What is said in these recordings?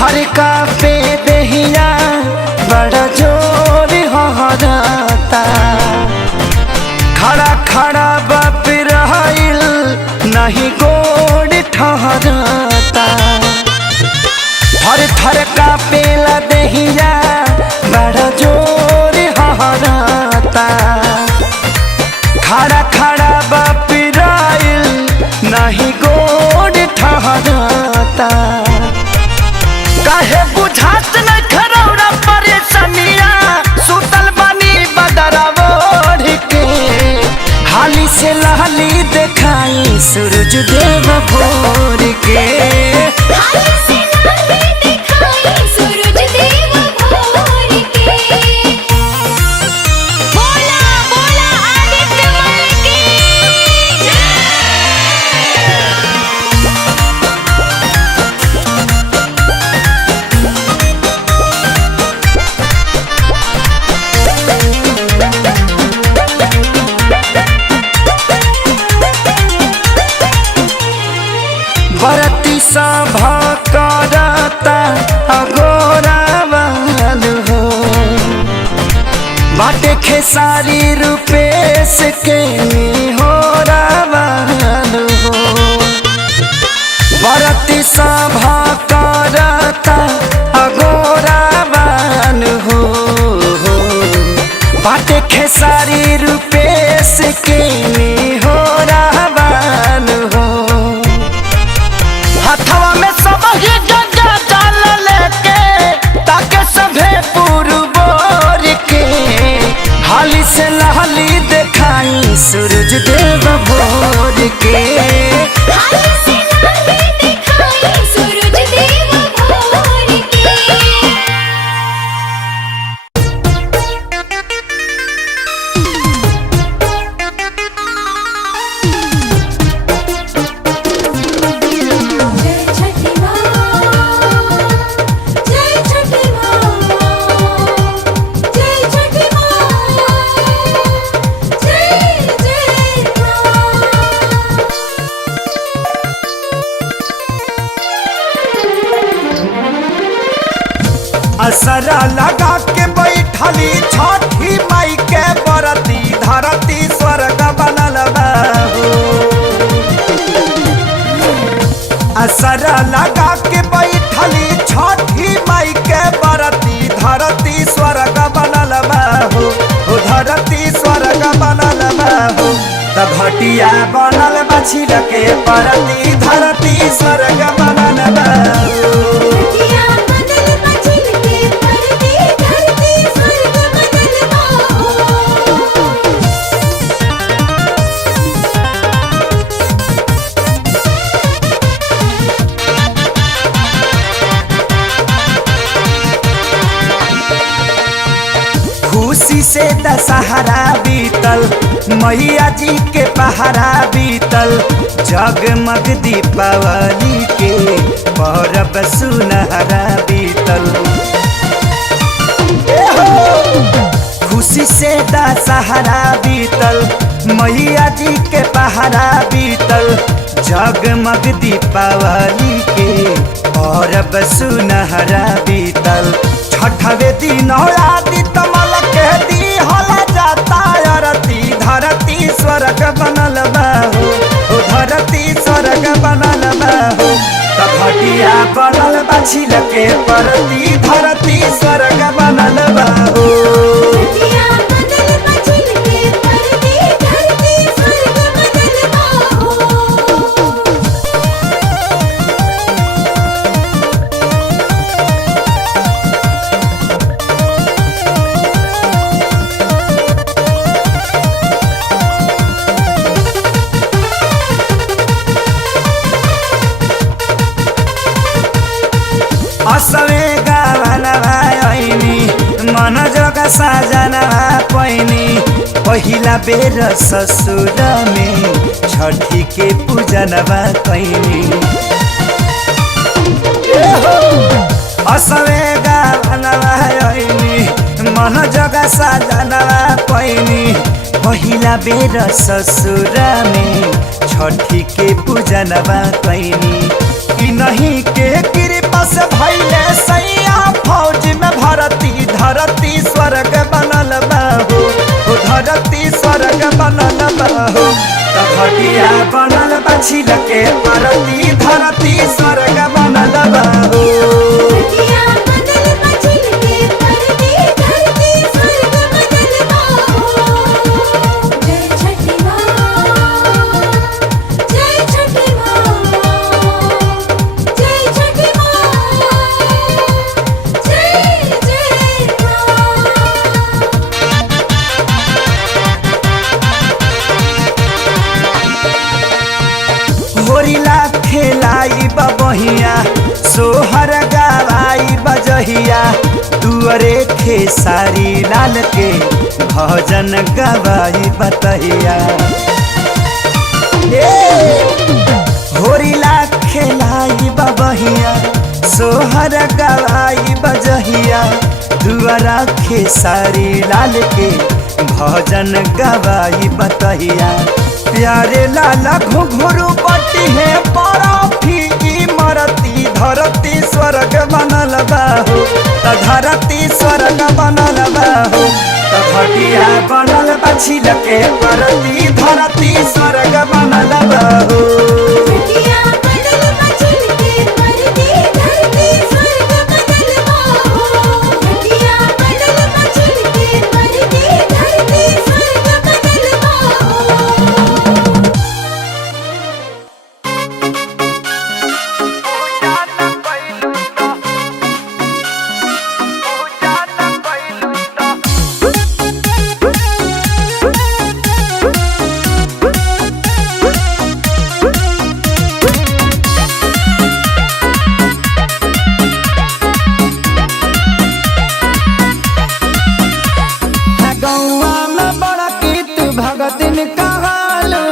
थर का पे दहिया बड़ा जोर हहराता। खड़ा खड़ा बाप रहिल नहीं गोड़ ठहराता। थर थर का पेला दहिया बड़ा जोर हहराता। खड़ा खड़ा बाप रहिल नहीं गोड़ ठहराता। काहे बुझात न खरौरा परेशानिया सुतल बानी बदरा ओढ़ के। हाली से लाली देखाई सूरज देव भोर के। हाली से लाली दिखाई सूरज देव भोर के। बोला बोला आदित्य मल की जय। बरती सभा करता अगोरावान हो। बाटे खेसारी रूपेश के हो रावान हो। बरती सभा करता अगोरावान हो। बाटे खेसारी रूपेश के हो रावान हो। हथवा में सब ही गंगा डाल लेके ताके सभे पुरबोर के। हाली से लाली देखाई सूरज देव भोर के। हाली से लाली दिखाई सूरज देव भोर के। जय छठी माँ, जय छठी माँ, जय छठी माँ, जय जय माँ। असरा लगा के बैठली छठी माई के बरती। धरती स्वर्ग बनल बा हो। असरा लगा के बैठली छठी माई के बरती। धरती स्वर्ग बनल बा हो। ओ धरती स्वर्ग बनल बा हो। त घटिया बनल बा छिल के परती। धरती स्वर्ग बनल बा हो। घटिया बदल बचिल के परती। धरती स्वर्ग बदल हो। खुशी से दशहरा बीतल मैया जी के पहरा बीतल। जगमग दीपावली के परब सुनहरा बीतल। खुशी से दशहरा बीतल मैया जी के पहरा बीतल। जगमग दीपावली के परब सुनहरा बीतल। छठवे दिन आदित्य मल के दी होला जाता आरती। धरती स्वर्ग बनल बा हो। ओ धरती स्वर्ग बनल बा हो। त घटिया बनल बा छिल के परती। धरती स्वर्ग बनल बा हो। घटिया बदल बचिल के परती। धरती स्वर्ग बदल हो। असवे गावनवा ऐनी मन जगा साजनवा पैनी। पहिला बेर ससुर में छठी के पूजनवा कैनी। असवे गावनवा ऐनी मन जगा साजनवा पैनी। पहिला बेर ससुर में छठी के पूजनवा कैनी। कि नहीं के कृपा से भइले सैया फौज में भरती धरती स्वर्ग बनल बाहो हो धरती स्वर्ग बनल बाहो घटिया बनल बछिल के परती धरती स्वर्ग बनल बाहो घटिया बनल बछिल के परती धरती स्वर्ग बनल बाहो। जय छठी माँ, जय छठी माँ, जय छठी माँ, जय जय माँ। होरिला खेलाई बबहिया सोहर गवाई बजहिया दुअरे खेसारी लाल के भजन गवाई बतहिया होरिला खेलाई बबहिया सोहर गवाई बजहिया दुअरा खेसारी लाल के भजन गवाई बतहिया प्यारे लाला घुघुरु पट्टी है बरफी मरती धरती स्वर्ग बनल बाहो त धरती स्वर्ग बनल बाहो त घटिया बनल बछिल के परती धरती स्वर्ग बनल बाहो घटिया बनल बछिल के परती धरती स्वर्ग बनल बाहो। घटिया बनल बछिल के परती धरती स्वर्ग बनल बाहो। गौआ में बड़ा कीत भगतिन कहालू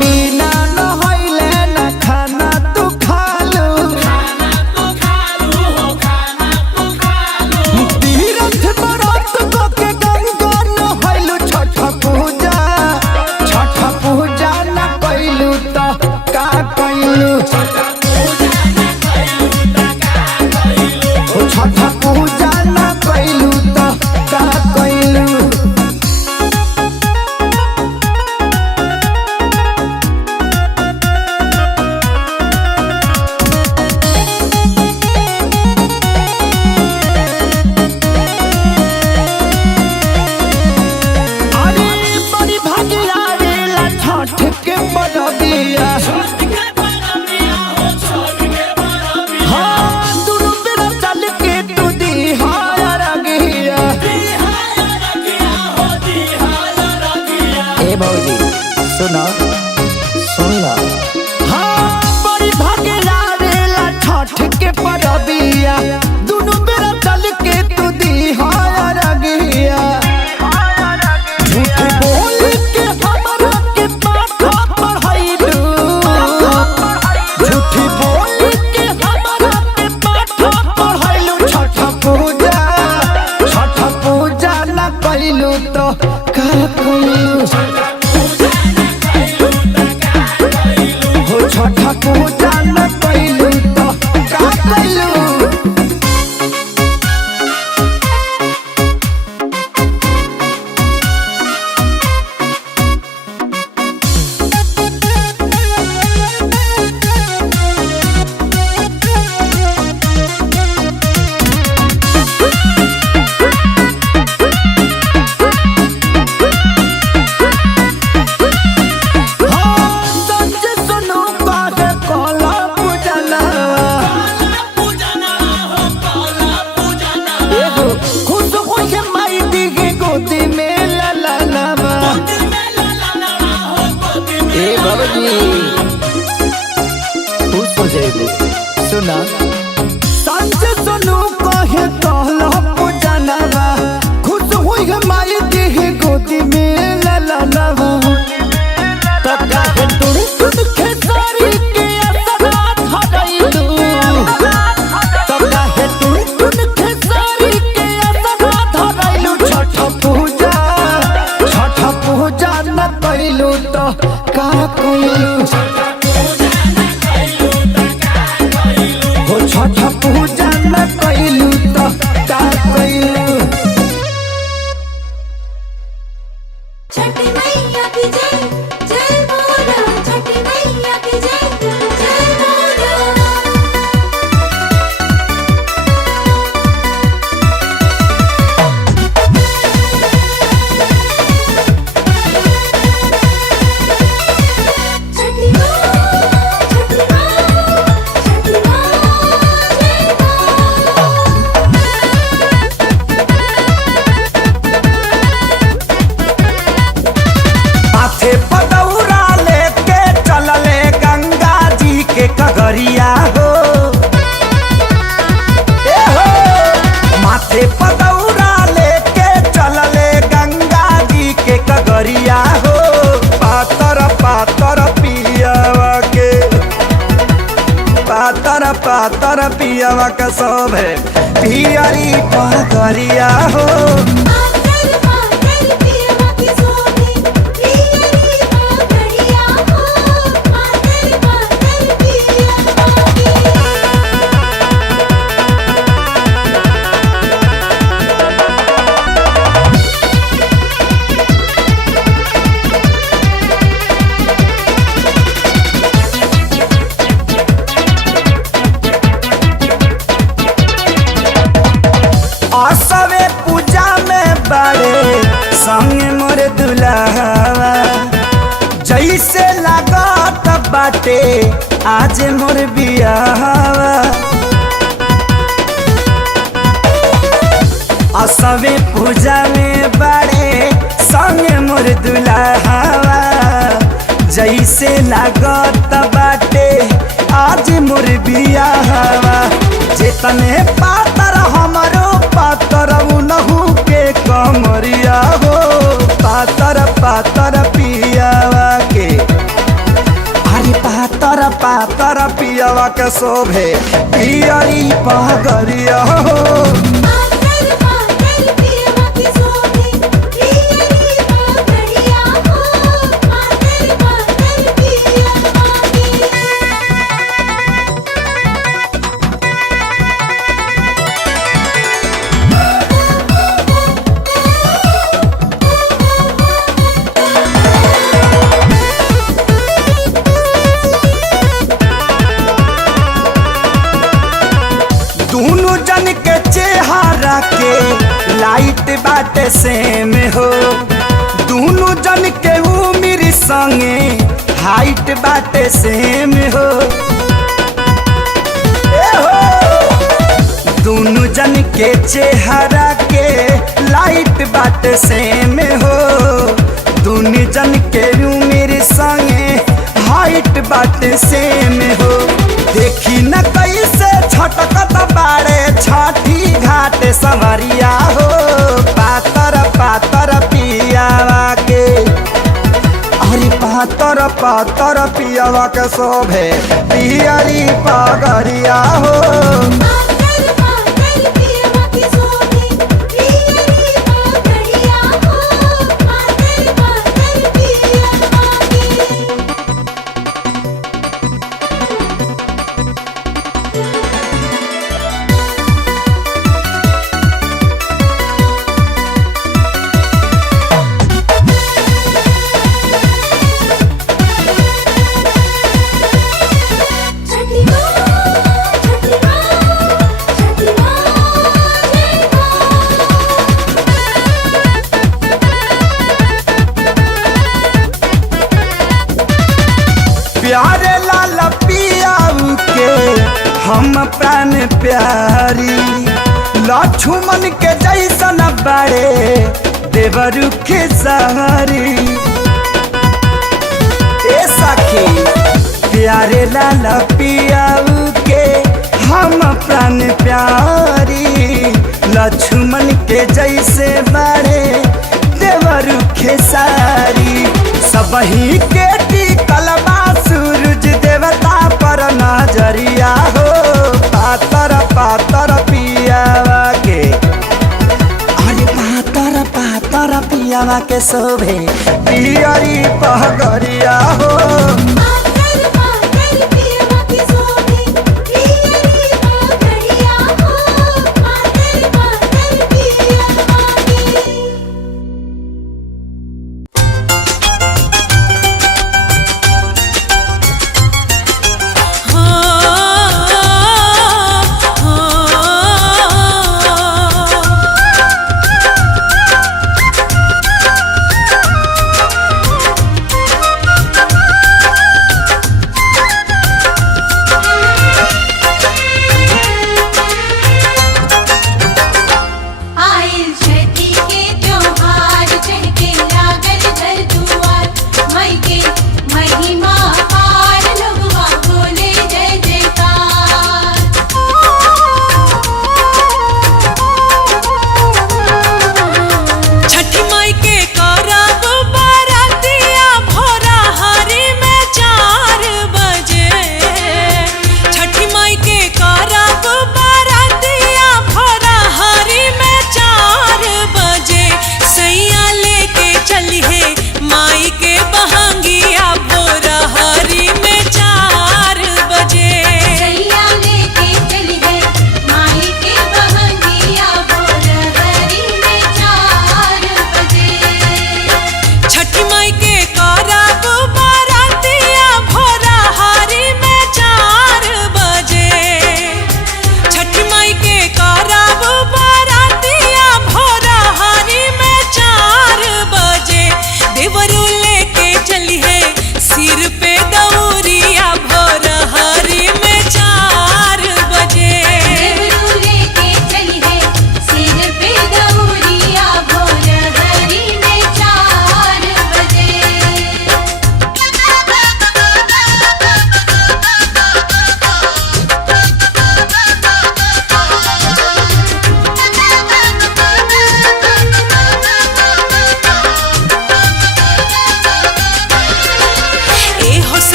बिना नहैले न खाना तू खालू तीरथ व्रत को के गंगा नहैलू छठ पूजा न कैलू त का कैलू छठ पूजा न कैलू त का कैलू अरे बड़ी भागिया रेला छठ के बरबिया हाँ दुनु बेरा चल के तू दिहाया रगिया ए भौजी सुनो सुन ला हाँ बड़ी भागिया रेला छठ के बरबिया दुनु बेरा चल के तू दिहाया रगिया झूठ बोल के हमरा के पाठा पढ़ाइलू झूठ बोल के हमरा के पाठा पढ़ाइलू छठ पूजा न कैलू तो का कैलू हो छठ पूजा न कैलू तो का कैलू सुना सांझ सुनू कहे कहला पूजनवा खुश हुई माई देह गोदी में ललनवा तब काहे तुड़ तुड़ खेसारी के असरा धरैलू तब काहे तुड़ तुड़ खेसारी के असरा धरैलू छठ पूजा न कैलू तो का छठ पूजा न कैलू तो का कैलू। छठी मैया की जय जय बोलो, छठी मैया की जय जय बोलो। छठी माँ, छठी माँ, छठी माँ जय माथे पदौरा लेके चलले गंगा जी के कगरिया हो। ए हो माथे पदौरा लेके चलले गंगा जी के कगरिया हो। पातर पातर पियावा के पातर पातर पियावा के शोभे पियरी पगरिया हो। पातर पातर पियवा की शोभे पियरी पगड़िया हो। पातर पातर पियवा की। असवे पूजा में बड़े संग मोर दुल्हवा। जैसे लागत बाटे आज मोर बियाहवा। असवे पूजा में बड़े संग मोर दुल्हवा। जैसे लागत बाटे आज मोर बियाहवा। जेतने पातर हमरो पातर उनहु के कमरिया हो। पातर पातर पियावा के अरे पातर पातर पियावा के शोभे पियरी पगरिया हो। पातर पातर पियवा की शोभे पियरी पगड़िया हो। पातर पातर पियवा की। दोनों जन के चेहरा के लाइट बाटे सेम हो। दोनों जन के उम्र संगे हाइट बाटे सेम हो। ए हो दोनों जन के चेहरा के लाइट बाटे सेम हो। दोनों जन के उम्र संगे हाइट बाटे सेम हो। देखी न कैसे छटकत बाड़े छठी घाट संवरिया हो। पातर पातर पियावा के अरे पातर पातर पियावा के शोभे पियरी पगरिया हो। पातर पातर पियवा की शोभे पियरी पगड़िया हो। पातर पातर पियवा की। छठी माँ, छठी माँ, छठी माँ जय प्यारे लाल पियाऊ के हम प्राण प्यारी। लक्ष्मण के जैसन बड़े देवरु के सहारी। ए सखी प्यारे लाल पियाऊ के हम प्राण प्यारी। लक्ष्मण के जैसे बड़े देवरु खेसारी। सबही के टिकल बा सूरज देवता पर नजरिया हो। पातर पातर पियावा के अरे पातर पातर पियावा के शोभे पियरी पगरिया हो।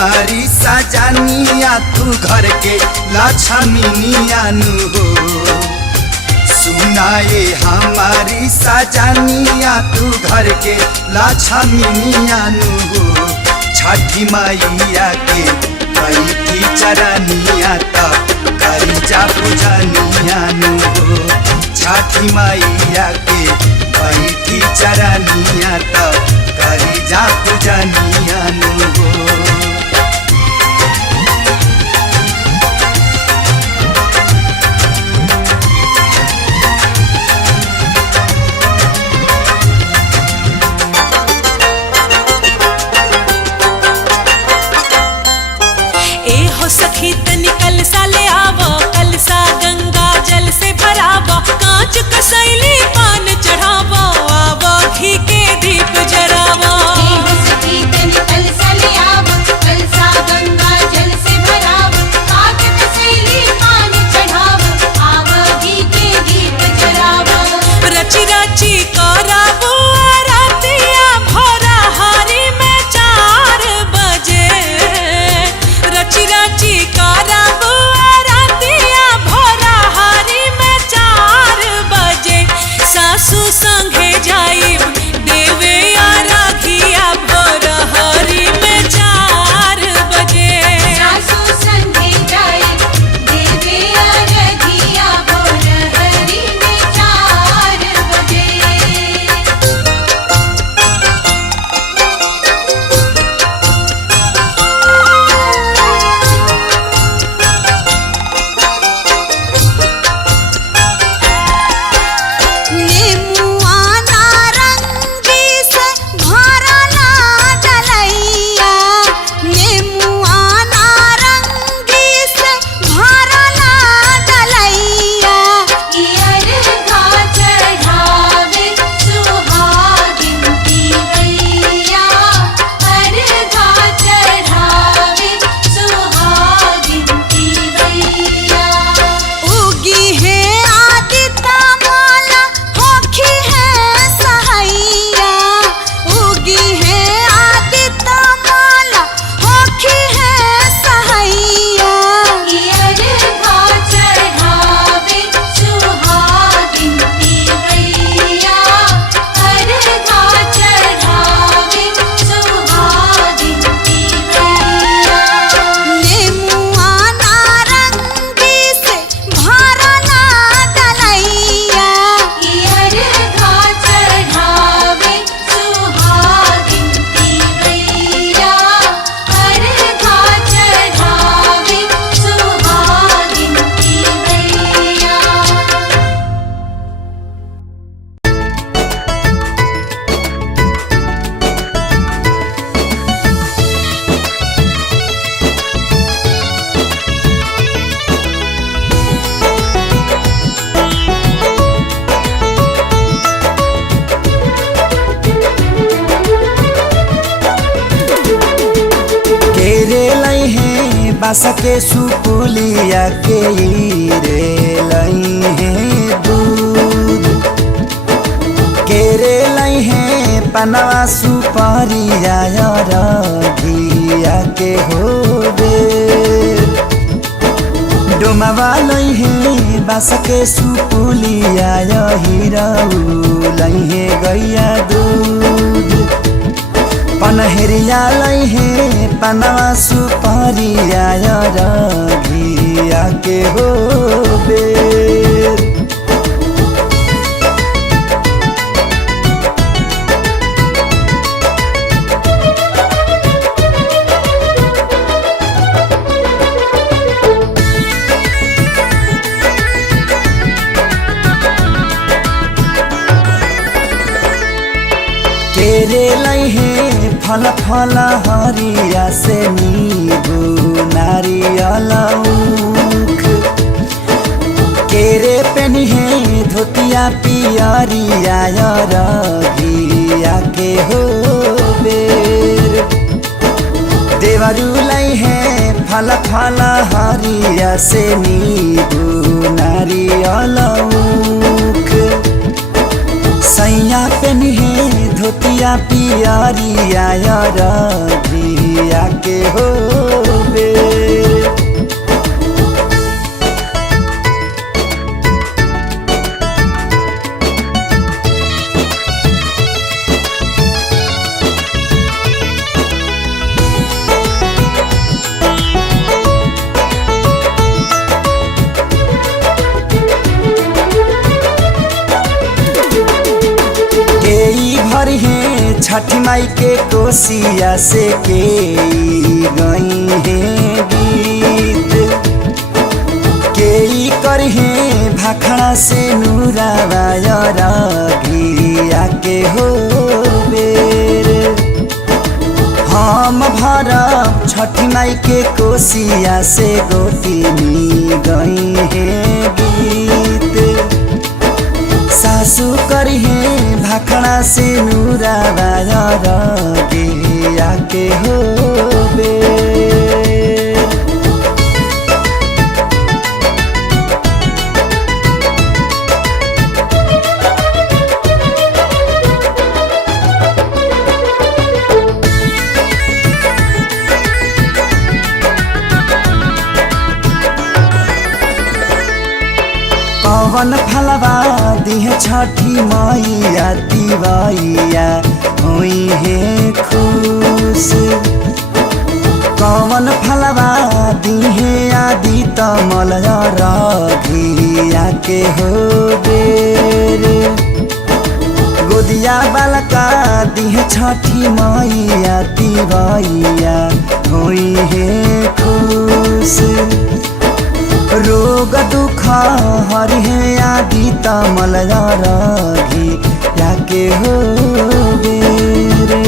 हमारी सजनिया तू घर के लक्ष्मीनिया नु हो। सुनाए हमारी सजनिया तू घर के लक्ष्मीनिया नु हो। छठी मैया के बैठी चरनिया तब करी जा पूजनिया नु हो। छठी मैया के बैठी चरनिया तब करी जा पूजनिया नु हो। सखी तनी कलसा ले आवो, कलसा गंगा जल से भरावो। कांच कसैली पान चढ़ावो, आवो घी के दीप जरावो। सखी तनी कलसा ले आवो, कलसा गंगा जल से भरावो। कांच कसैली पान चढ़ावो, आवो घी के दीप जरावो। रची रची करावो आरतिया भोरा हारी में 4 बजे। रची रची करावो आरतिया भोरा हारी में 4 बजे। सासू संगे जाइब देवे आराधिया भोरा हारी में 4 बजे। सासू संगे जाए देवे आराधिया भोर हरि में 4 बजे। नेमुआ नारंगी से भरला डलैया। नेमुआ नारंगी से भरला डलैया। इयरघा चढ़ावे सुहागिन की मैया। अर्घा चढ़ावे सुहागिन की मैया। उगी है आदिता माला होखी है सहैया। उगी है आदिता माला होखी है सहैया। इयरघा चढ़ावे सुहागिन की मैया। अर्घा चढ़ावे सुहागिन की मैया। नेमुआ नारंगी से भरला डलैया। इयरघा चढ़ावे सुहागिन की मैया। अर्घा चढ़ावे सुहागिन की मैया। केरे लई है बास के सुपुलिया के रे लई है दूध। केरे लई है पनवा सुपारिया रघिया के होबे। डोमावा लई है बास के सुपुलिया हिरऊ लई है गैया दूध। पनहरिया लई है पनवा सुपारिया रघिया के होबे। केरे लई है फल फल हरिया से नींबू नारियल ऊख। केरे पेनी है धोतिया पियरिया रघिया के होबे। देवरू लई है फल फल हरिया से नींबू नारियल ऊख। सैया पेनी है धोतिया पियरिया रघिया आके हो बेर। भरी है छठी माई के कोसिया से के गई है गीत के कर है भाखड़ा से नूरावायर घिया के हो बेर। हम भरब छठी माई के कोसिया से गोतिनी गई है गीत सासु करी है भाखड़ा से नूरावायर घिया के हो बेर। कवन फलवा दिहे छठी मैया दिवैया हुई है खुश। कवन फलवा दिहे आदि तमल घिया के हो बेर। गोदिया बालका दिहे छठी मैया दिवैया हुई है खुश। रोग दुख हरि है आदि तमल घिया के हो बेर।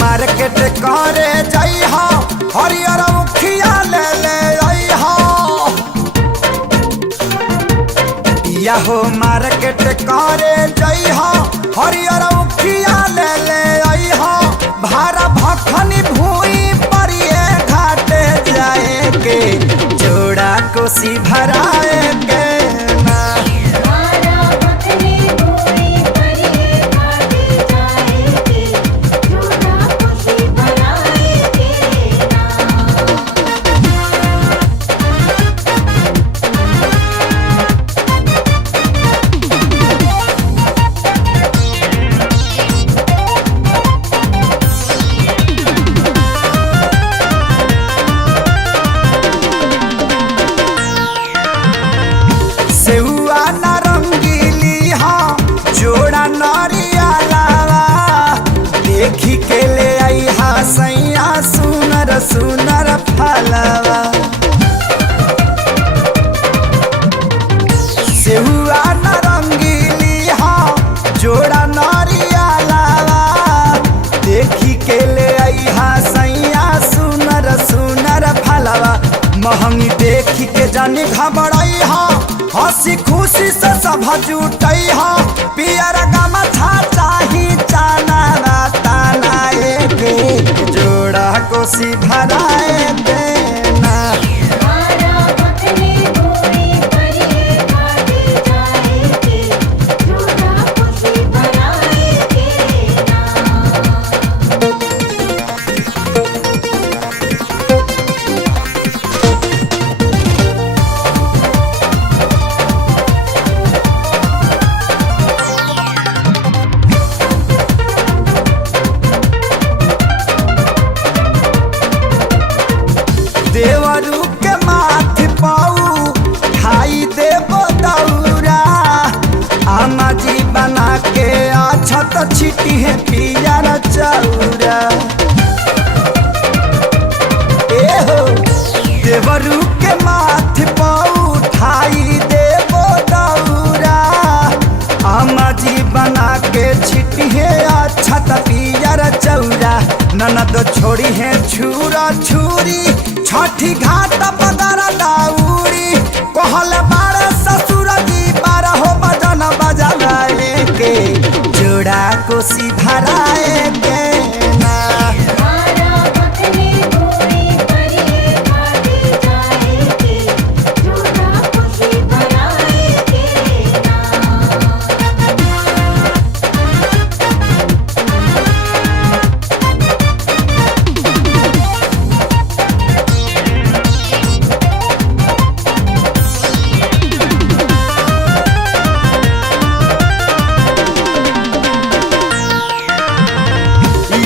मार्केट करे जइहा हरियर मुखिया ले ले अइहा। या हो मार्केट करे जइहा हरियर मुखिया ले ले अइहा। भारा भखनी भूई परिए घाटे जाए के जोड़ा कोसी भराए के देखी के ले आई सैया सुनर सुनर फलवा। सेहुआ नारंगीली जोड़ा नरियालावा देखी के ले आई सैया सुनर सुनर फलवा। महंगी देखी के जानी घबराई हंसी खुशी से सब जुटई पियर गमछा चाही चाना जोड़ा कोसी भराए देना। देवरू के माथे पाऊ खाई देबो दौरा। आमा जी बना के अछत छिटी है पियर चौरा। ए हो देवरू के माथे पाऊ खाई देबो दौरा। छठी घाट पदर दाउरी कहल बार ससुर जी बार हो बजन बजाए के जोड़ा कोसी भराए के ना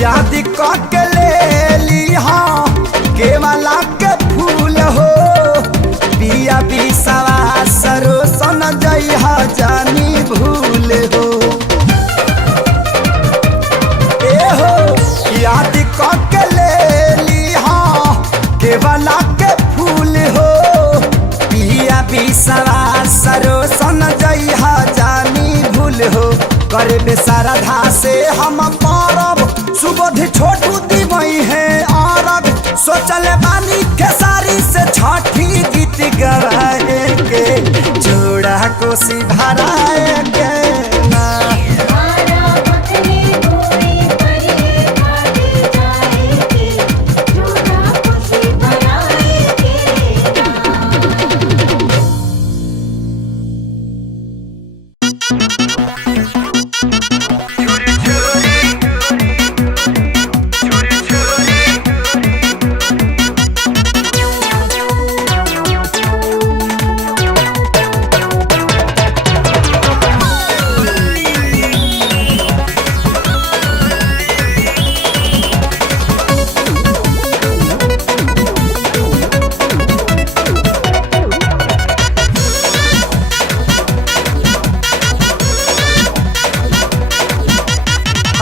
याद के ले ली हाँ केवला के फूल हो पिया बिसवा सरो सन जई जानी भूल हो ए हो याद के ले ली हाँ केवला के फूल हो पिया बिसवा सरो सन जई जानी भूल हो करे बेसारधा से हम पारब सुबोध छोटू दीवई है आरब सोचल बानी खेसारी से छठी गीत गवाए के जोड़ा कोसी भराए के ना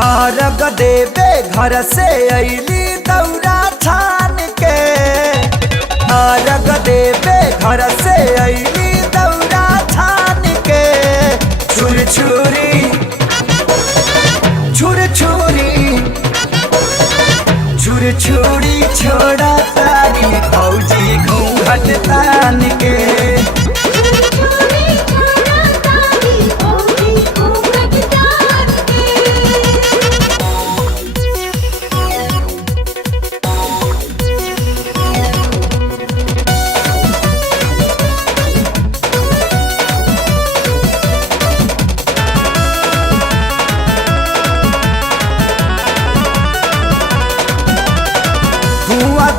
अर्घ देवे घर से अइली दौरा छान के अर्घ देवे घर से अइली दौरा छान के छुर छुरी छुर छुरी छुर छुरी छोड़ा तारी फौजी घूंघट तान के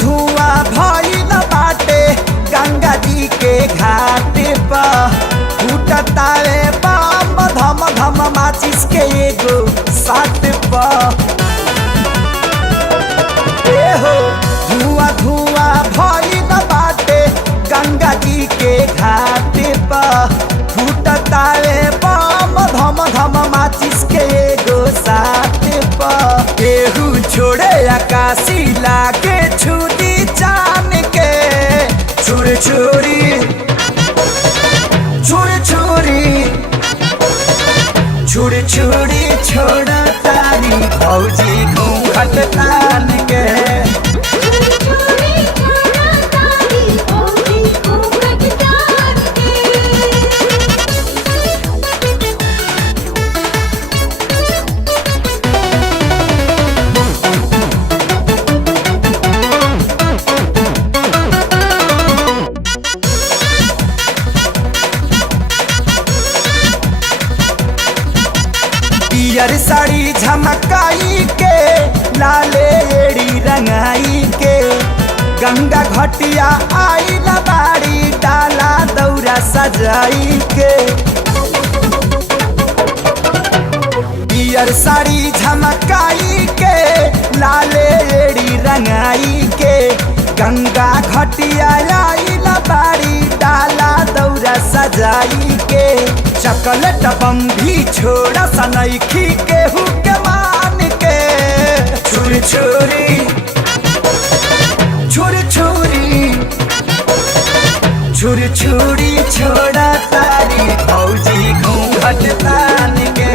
धुआं भइल बाटे गंगा जी के घाट पर फूटतावे बम धम धम माचिस के एगो साथ पर ए हो धुआं भइल बाटे गंगा जी के घाट पर फूटतावे बम धम धम माचिस के एगो साथ पर केहू छोड़े आकाशी लागे छुदी जान के छुर छुरी छुर छुरी छुर छुरी छोड़ा तारी फौजी घूंघट तान के पियर साड़ी झमकाई के लाले एड़ी रंगाई के गंगा घटिया आई बाड़ी डाला दौरा सजाई के पियर साड़ी झमकाई के लाले एड़ी रंगाई के गंगा घटिया आई बाड़ी डाला दौरा सजाई के चॉकलेट बम भी छोड़ा सनैखी केहू के मान के छुर छुरी छुर छुरी छुर छुरी छोड़ा तारी फौजी घूंघट तान के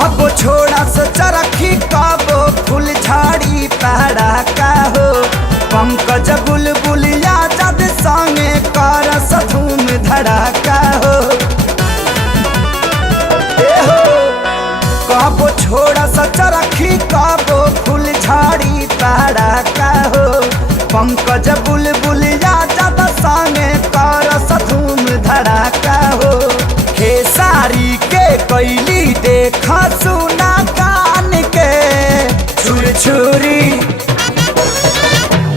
कबो छोड़ा से चरखी कबो फूल झाड़ी पहाड़ा का हो पंकज बुलबुलिया जद संगे कर धूम धड़ाका हो कबो छोड़ा से चरखी कबो फूल झाड़ी पहाड़ा का हो पंकज बुलबुलिया जद संगे कर धूम धड़ाका हो खेसारी के कैली देखा सुना कान के छुर छुरी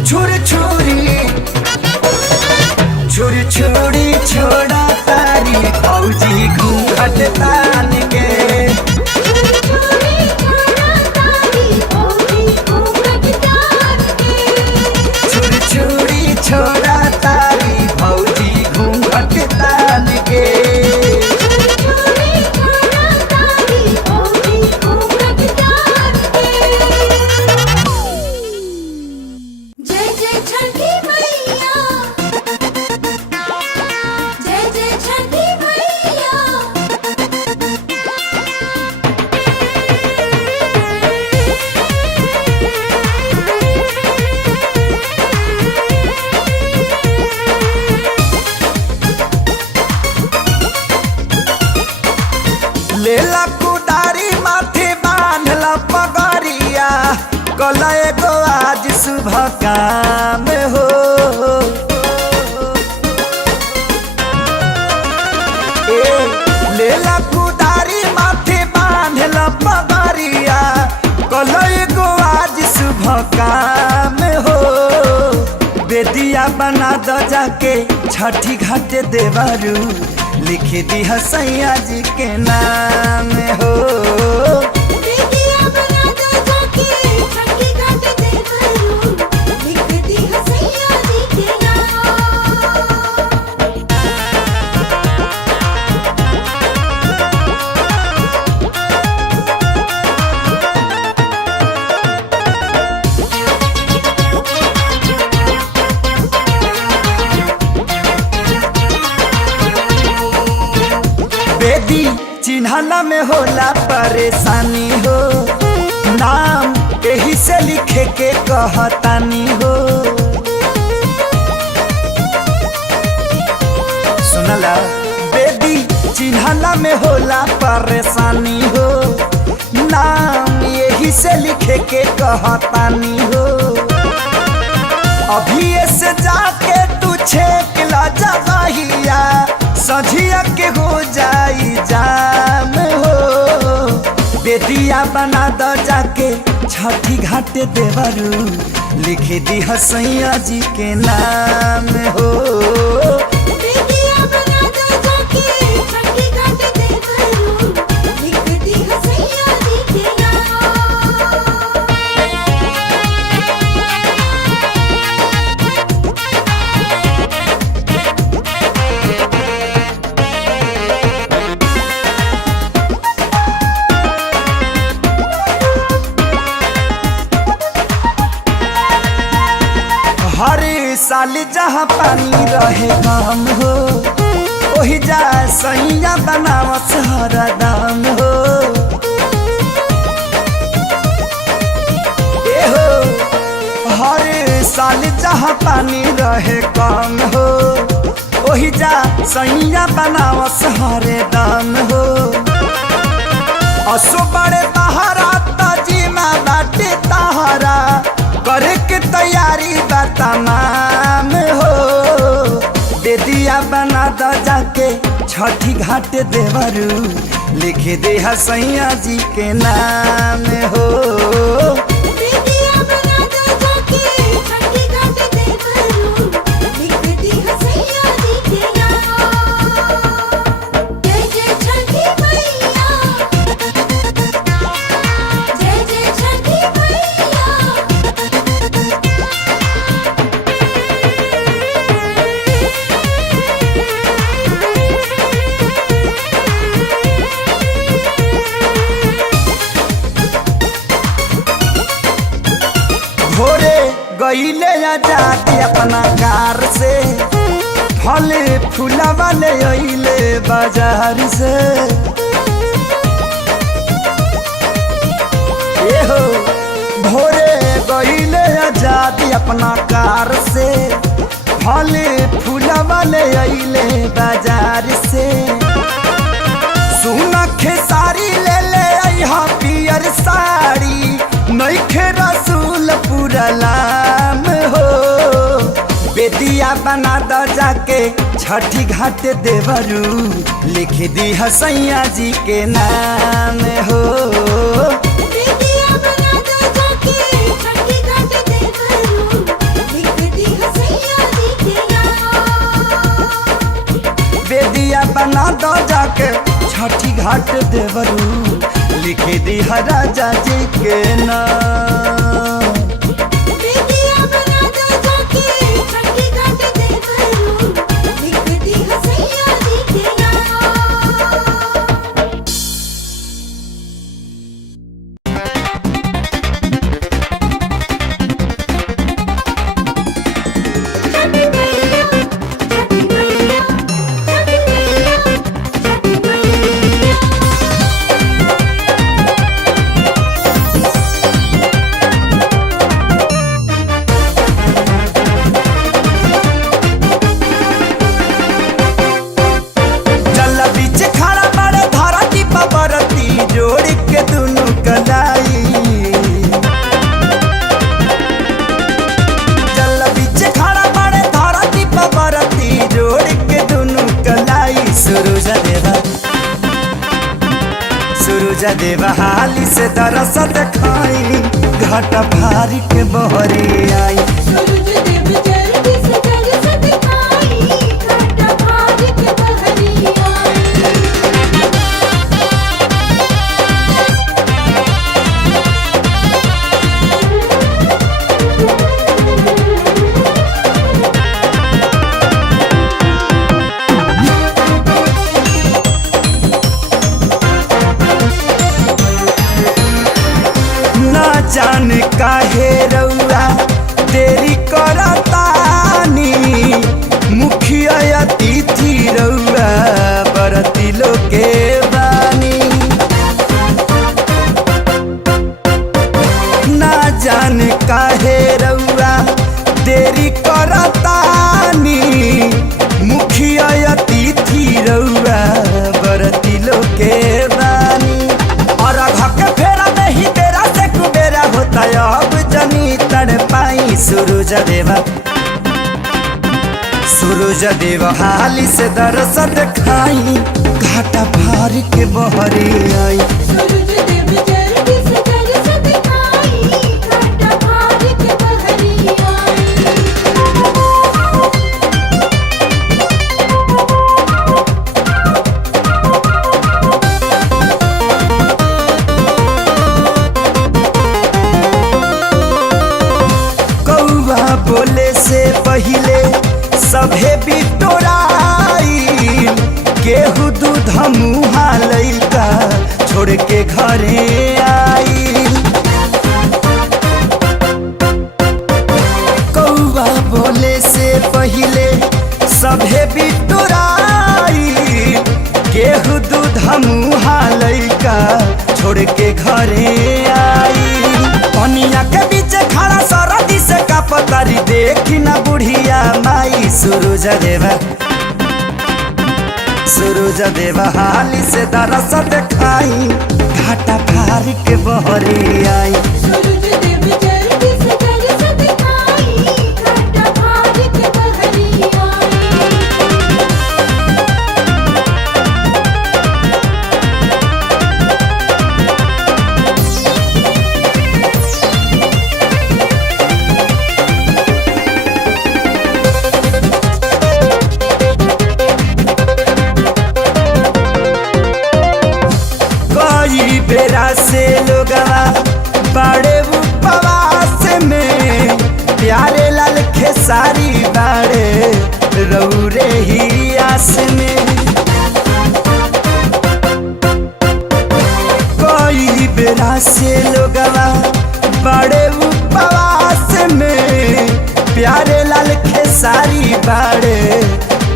छुर छुरी छुर छुरी छोड़ा तारी फौजी घूंघट तान के छुर छुरी छोड़ा तारी फौजी घूंघट तान के जय जय छठी मैया जय जय छठी मैया लेला कुदारी माथे बांधला पगड़िया कला एगो आज सुबह काम हो ए लेला कुदारी माथे बांधला पगड़िया कला एगो आज सुबह काम हो बेदिया बना द जाके छठी घाट देवरू लिख दी हसैया जी के नाम हो बेटियां बना दो जाके छठी घाट देवरू लिख दी हसैया जी के नाम बेदी चिन्हला में होला परेशानी हो नाम यही से लिखे के कहतानी हो सुनला बेदी चिन्हला में होला परेशानी हो नाम यही से लिखे के कहतानी हो अभी से जाके तू छेक ला जगहिया सझिया के हो जाई जाम हो बेदिया बना द जाके छठी घाट देवरू लिख दी हसैया जी के नाम हो बेटियां बना दो जाके छठी घाट देवरू लिख दी हसैया जी के नाम हर साल जहाँ पानी रहे काम हो ओही जा सैया बनावस हरदम हो ए हो हर साल जहाँ पानी रहे काम हो ओही जा सैया बनावस हरदम हो असो बड़े तहरा तजीमा बाटे तहरा करे के तैयारी बा तमाम हो बेदिया बना द जाके छठी घाट देवरू लिख दे हसैया जी के नाम हो बेटियां बना दो जाके छठी घाट देवरू लिख दी हसैया जी के नाम जय जय छठी मैया जय जय छठी मैया भोरे गईले आजादी अपना कार से फल फूलवा ले अइले बाजार से आजादी अपना कार से फले फूलवा ले अइले बाजार से सुना खेसारी ले ले अइहा पियर साड़ी नइखे रसूल पूरा लाम हो बेदिया बना द जाके छठी घाट देवरू लिख दी हसैया जी के नाम हो बेटिया बना दो जाके छठी घाट देवरू लिख दी हसैया जी के नाम। बेदिया बना द जाके छठी घाट देवरू लिख दी राजा जी के नाम। बेटिया बना दो जाके छठी घाट देवरू लिख दी हसैया जी के नाम। जल बीच खड़ा बड़े धरती पबरती जोड़ के दुनु कलाई जल बीच खड़ा बड़े धरती पबरती जोड़ के दुनु कलाई सूरज देवा हाली से दरस दिखाई घाट भारी के बहरी आई सूरज देव जल्दी से दरस दिखाई घाट भारी के बहरी आई। ना जान काहे रउआ तेरी करतानी मुखिया अतिथि रउआ बरती लोके बानी ना जान काहे रउआ तेरी करतानी मुखिया अतिथि रउआ बरती लोके बानी और के फेरा नहीं तेरा से कुबेरा होता अब जनी तड़ पाई सूरज देवा हाली से दरस दिखाई घाटा भार के बहरी आई सूरज देव जल्दी से दरस दिखाई घाट भारी के बहरी आई। कौवा बोले से पहिले सभे बिटोराई केहू दूध मुहा लैका छोड़ के घरे आई कौवा बोले से पहिले सभे बिटोराई केहू दूध मुहा लैका छोड़ के घरे आई पनिया के बीच खड़ा सरदी से का पतारी देखी ना बुढ़िया माई सूरज देवा हाली से दरस दिखाई घाटा भार के बहरी आई सूरज देव जल्दी से दरस दिखाई घाट भारी के बहरी आई। कई बेरा से लोगवा बड़े उपवास में प्यारे लाल खेसारी बाड़े रौरे ही आस में कई बेरा से लोगवा बड़े उपवास में प्यारे लाल खेसारी बाड़े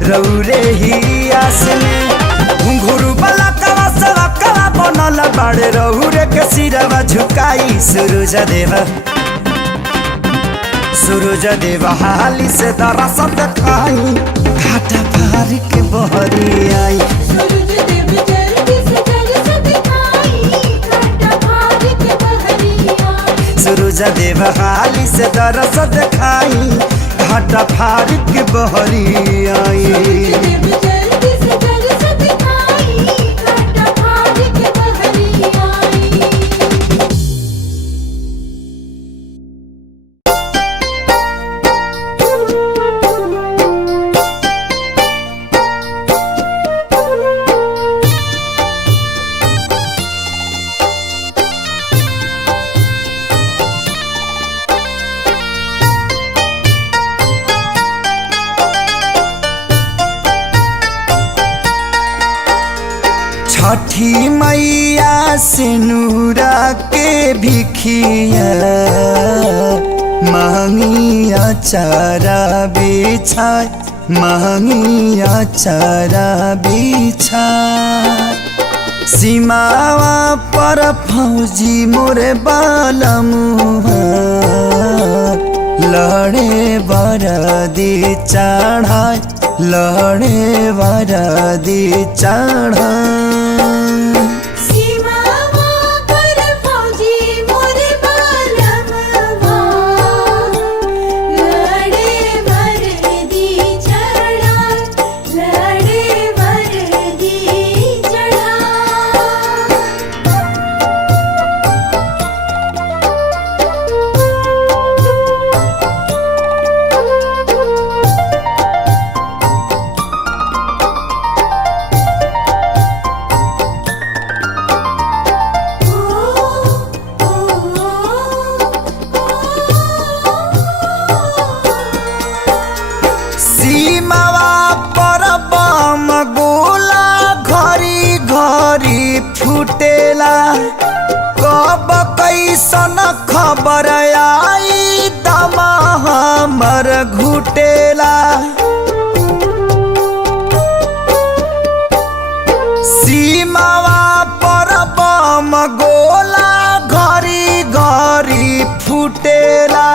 रौरे ही आस में घुंघरू वाला कवा सवा कवा बनल बाड़े रौरे के सिरवा झुकाई सूरज सूरज देव हाली से दरस दिखाई घाटा पार के बहरी आई। सूरज देव जल्दी से दरस दिखाई घाटा पार के बहरी आई। सूरज देव हाली से दरस दिखाई घाटा पार के बहरी आई। सूरज देव जल्दी से दरस दिखाई घाटा पार के बहरी आई। छठी मैया से नूरा के भिखिया मांगिया चारा बिछाए मांगिया चारा बिछाए। सीमावा पर फौजी मोरे बालमुहा लड़े बरदी चढ़ाए लड़े बरदी चढ़ाए। सीमावा पर फौजी मोरे बालमवा लड़े वर्दी चढ़ा लड़े वर्दी चढ़ा। सीमावा पर बम गोला घरी घरी फुटेला कब कैसन खबर आई दमा हमर घुटेला। सीमावा पर बम गोला घरी घरी फुटेला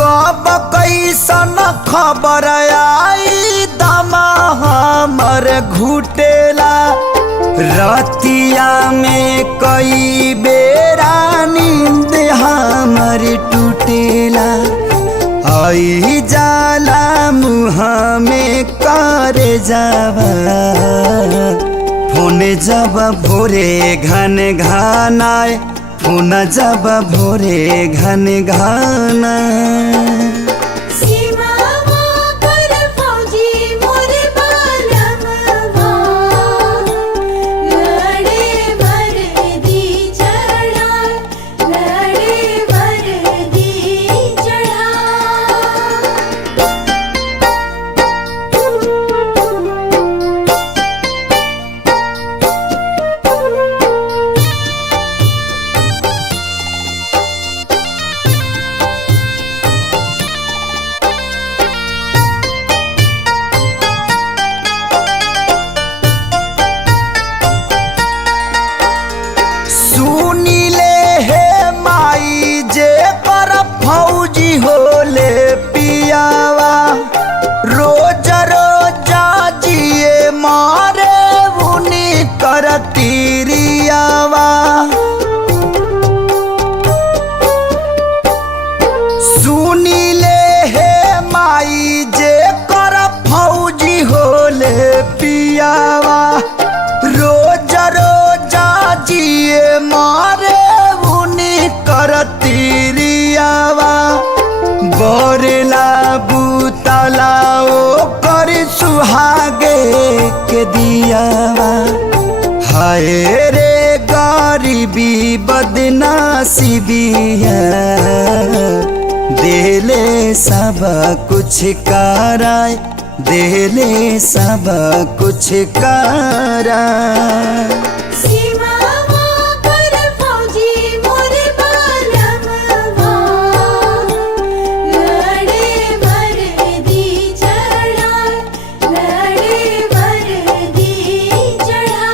कब कैसन खबर आई दमा हमर घुटेला। रतिया में कई बेरा नींद हमर टूटेला आई जाला मुँह में करे जावा फोन जब भोरे घन घनाए फोन जब भोरे घन घनाए। सीमावा पर फौजी मोरे बालमवा लड़े वर्दी चढ़ा लड़े वर्दी चढ़ा। सुनीले हे माई जे पर फौजी होले पियावा रोज रोज जिए मारे उनी करतीरियावा। सुनीले हे माई जे कर फौजी होले पियावा रोज रोज जिए मारे उनी करतीरियावा। बोरेला बुतला ओ कर सुहागे के दियावा हाय रे गरीबी बदनसीबिया देले सब कुछ कराए देले सब कुछ कराए। सीमावा पर फौजी मोरे बालमवा लड़े वर्दी चढ़ा लड़े वर्दी चढ़ा।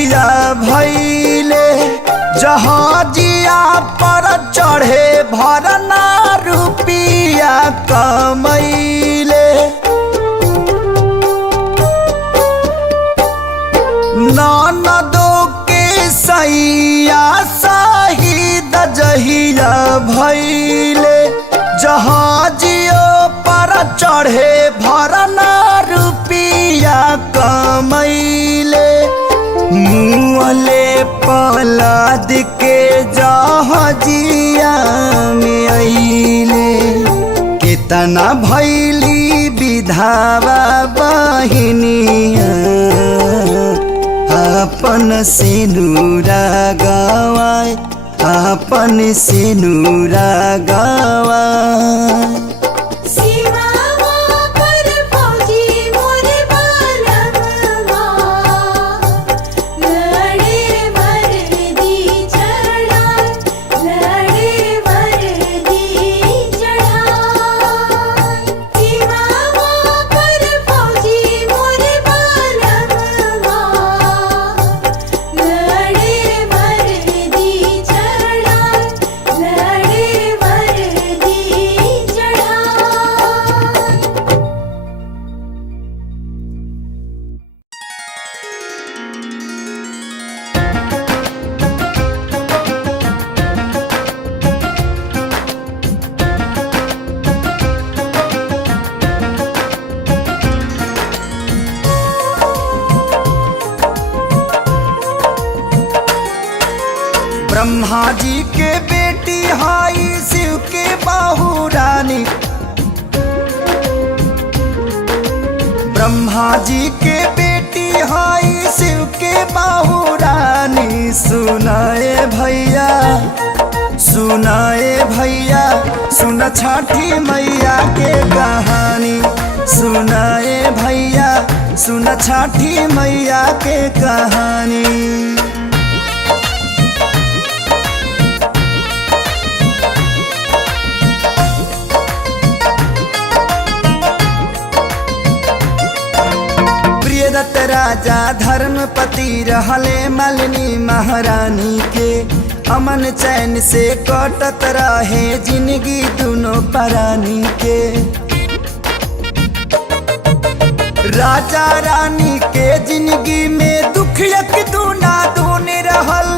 दजहिया भैले जहाजिया पर चढ़े भरना रुपिया कमैले ननदो के सैया शहीद जहिया भैले जहाजियो पर चढ़े भरना रुपिया कमैले मुँहले पलाद के जहाजिया में अइले कितना भैली विधावा बहिनिया अपन सिनुरा गवाए अपन सिनुरा गवाए सीमावा पर फौजी मोरे बालमवा लड़े वर्दी चढ़ाए लड़े वर्दी चढ़ाए सीमावा पर फौजी मोरे बालमवा लड़े वर्दी चढ़ाए लड़े वर्दी चढ़ाए ब्रह्मा जी के बेटी हाई शिव के बाहू रानी ब्रह्मा जी के बेटी हाई शिव के बाहू रानी सुनाए भैया सुन छठी मैया के कहानी सुनाए भैया सुन छठी मैया के कहानी प्रियदत्त राजा धर्मपति रहले मालिनी महारानी के अमन चैन से कटत रहे जिंदगी दोनों प्राणी के राजा रानी के जिंदगी में दुख यक दूना दून रहल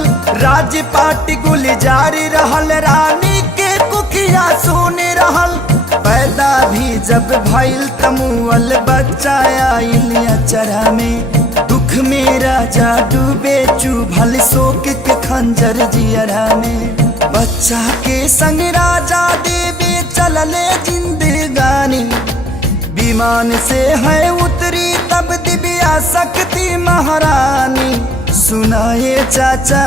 राजपाट गुलजारी रहल रानी के कुखिया सुन रहल पैदा भी जब भइल तमुअल बच्चा आइल अचरा में दुख में राजा डूबे चुभल शोक के खंजर जियरा में बच्चा के संग राजा देवे चलले जिंदगानी विमान से है उतरी तब दिव्या शक्ति महारानी सुनाए चाचा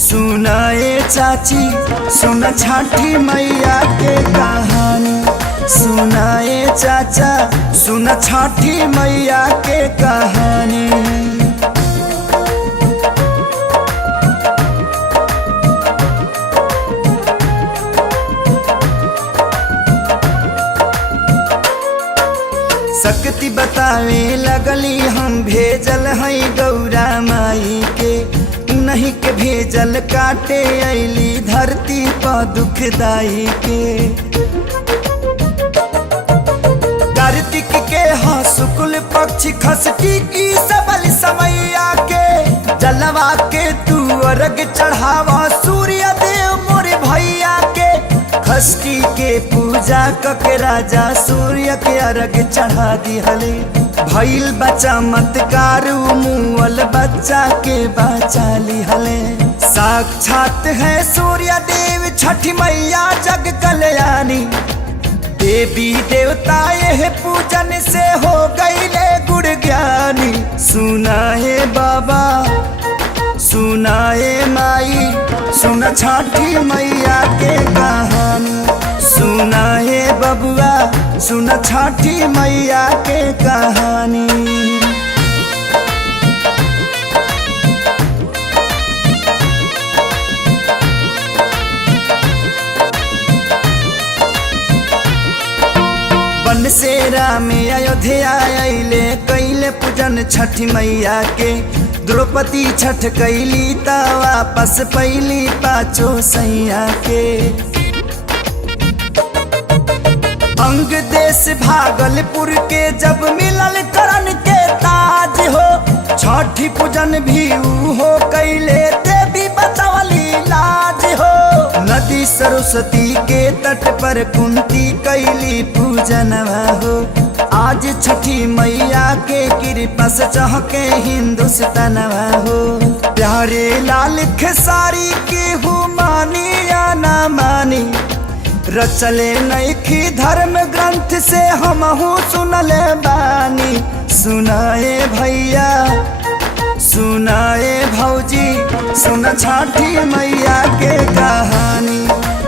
सुनाए चाची सुन छठी मैया के कहानी सुनाए चाचा सुन छठी मैया के कहानी शक्ति बतावे लगली हम भेजल हई गौरा माई के नहीं के भेजल काटे अली धरती पर दुखदाई के कार्तिक के हाँ शुक्ल पक्ष खसटी की सबल समैया के जलवा के तू अर्घ चढ़ावा सूर्य देव मोरे भैया के खष्टी के पूजा कके राजा सूर्य के अर्घ चढ़ा दिहले भइल बच्चा मतकार मुअल बच्चा के बचा लिहले साक्षात है सूर्य देव छठी मैया जग कल्याणी देवी देवता यह पूजन से हो गईले गुण ज्ञानी सुनाए बाबा सुनाए माई सुन छठी मैया के कहानी सुनाए बबुआ सुन छठी मैया के कहानी बनसेरा में अयोध्या अइले कैले पूजन छठी मैया के द्रौपदी छठ कैली त वापस पैली पाचो सैया के। अंग देश भागलपुर के जब मिलल करण के ताज हो, छठी पूजन भी हो कैले देवी बचवली लाज हो। नदी सरस्वती के तट पर कुंती कैली पूजनवा हो, आज छठी मैया के कृपा से चहके हिंदुस्तानवा हो। प्यारे लाल खेसारी के हु मानी या ना मानी, रचले नैखी धर्म ग्रंथ से हमहू सुनले बानी। सुनाए भैया सुनाए भौजी सुन छठी मैया के कहानी,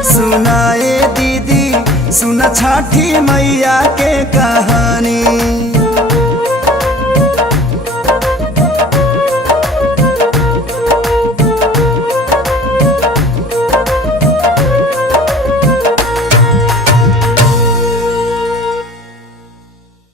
सुनाए दीदी सुन छठी मैया के कहानी।